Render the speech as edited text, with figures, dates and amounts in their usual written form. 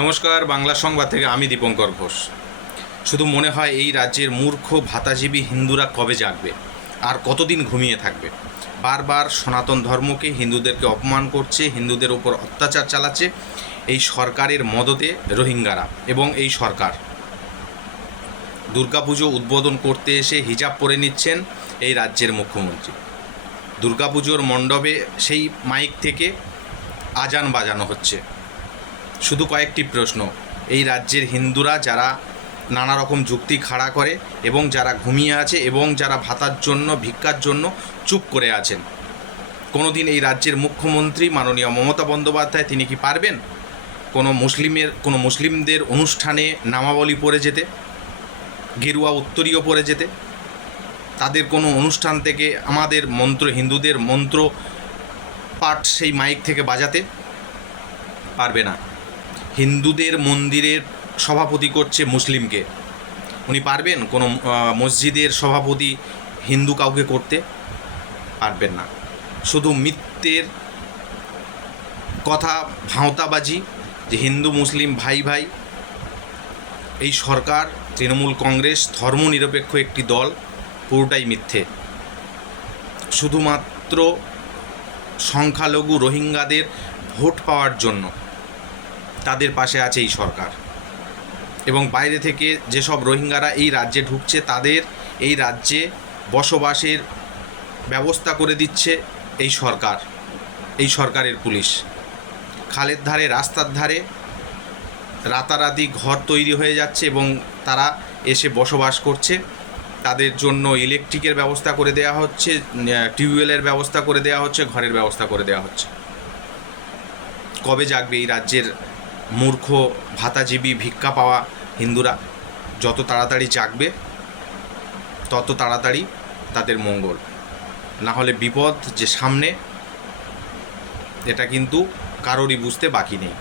নমস্কার, বাংলা সংবাদ থেকে আমি দীপঙ্কর ঘোষ। শুধু মনে হয় এই রাজ্যের মূর্খ ভাতাজীবী হিন্দুরা কবে জাগবে, আর কতদিন ঘুমিয়ে থাকবে। বারবার সনাতন ধর্মকে, হিন্দুদেরকে অপমান করছে, হিন্দুদের উপর অত্যাচার চালাচ্ছে এই সরকারের মদতে রোহিঙ্গারা। এবং এই সরকার দুর্গাপুজো উদ্বোধন করতে এসে হিজাব পরে নিচ্ছেন এই রাজ্যের মুখ্যমন্ত্রী। দুর্গাপুজোর মণ্ডপে সেই মাইক থেকে আজান বাজানো হচ্ছে। শুধু কয়েকটি প্রশ্ন, এই রাজ্যের হিন্দুরা যারা নানা রকম যুক্তি খাড়া করে এবং যারা ঘুমিয়ে আছে এবং যারা ভাতার জন্য, ভিক্ষার জন্য চুপ করে আছেন, কোনোদিন এই রাজ্যের মুখ্যমন্ত্রী মাননীয় মমতা বন্দ্যোপাধ্যায় তিনি কি পারবেন কোনো মুসলিমদের অনুষ্ঠানে নামাবলী পড়ে যেতে, গেরুয়া উত্তরীয় পড়ে যেতে, তাদের কোনো অনুষ্ঠান থেকে আমাদের হিন্দুদের মন্ত্র পাঠ সেই মাইক থেকে বাজাতে পারবে না। হিন্দুদের মন্দিরের সভাপতি করছে মুসলিমকে, উনি পারবেন? কোনো মসজিদের সভাপতি হিন্দু কাউকে করতে পারবেন না। শুধু মিথ্যের কথা, ভাঁওতাবাজি, যে হিন্দু মুসলিম ভাই ভাই। এই সরকার, তৃণমূল কংগ্রেস ধর্মনিরপেক্ষ একটি দল, পুরোটাই মিথ্যে। শুধুমাত্র সংখ্যালঘু রোহিঙ্গাদের ভোট পাওয়ার জন্য তাদের পাশে আছে এই সরকার। এবং বাইরে থেকে যেসব রোহিঙ্গারা এই রাজ্যে ঢুকছে, তাদের এই রাজ্যে বসবাসের ব্যবস্থা করে দিচ্ছে এই সরকার, এই সরকারের পুলিশ। খালের ধারে, রাস্তার ধারে রাতারাতি ঘর তৈরি হয়ে যাচ্ছে এবং তারা এসে বসবাস করছে। তাদের জন্য ইলেকট্রিকের ব্যবস্থা করে দেওয়া হচ্ছে, টিউবওয়েলের ব্যবস্থা করে দেওয়া হচ্ছে, ঘরের ব্যবস্থা করে দেওয়া হচ্ছে। কবে জাগবে এই রাজ্যের মূর্খ ভাতাজীবী ভিক্ষা পাওয়া হিন্দুরা? যত তাড়াতাড়ি জাগবে তত তাড়াতাড়ি তাদের মঙ্গল। না হলে বিপদ যে সামনে, এটা কিন্তু কারোরই বুঝতে বাকি নেই।